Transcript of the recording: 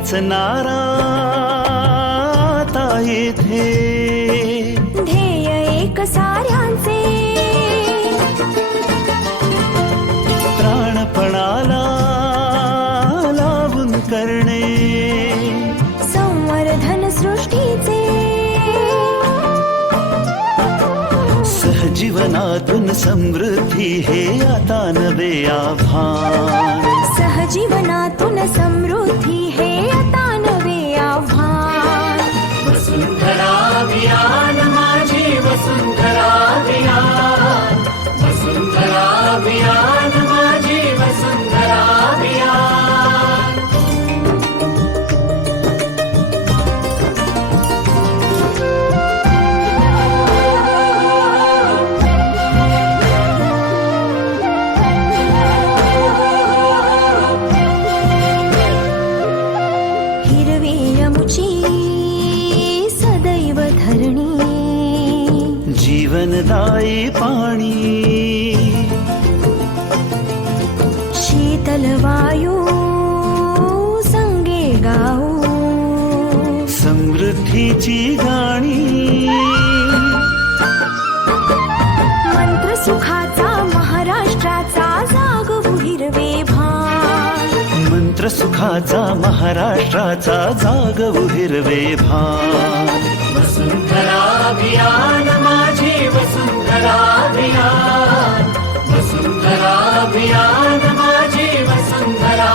एकच नारा आता येथे, ध्येय एक साऱ्यांचे, प्राणपणाला लावून करणे संवर्धन सृष्टीचे, सहजीवनातून समृद्धी हे आता नवे आव्हान, सहजीवनातून समृद्धी हे आता नवे आव्हान. वसुंधरा अभियान माझी वसुंधरा अभियान, वसुंधरा अभियान माझी वसुंधरा अभियान. हिरवी यमुची सदैव धरणी, जीवनदायी पाणी, शीतल वायू संगे गाऊ, समृद्धीची गाणी, मंत्र सुखाचा महाराष्ट्राचा जागवू हिरवे भान, मंत्र सुखाचा महाराष्ट्राचा जागवू हिरवे भान. वसुंधरा अभियान माझी वसुंधरा अभियान, वसुंधरा अभियान माझी वसुंधरा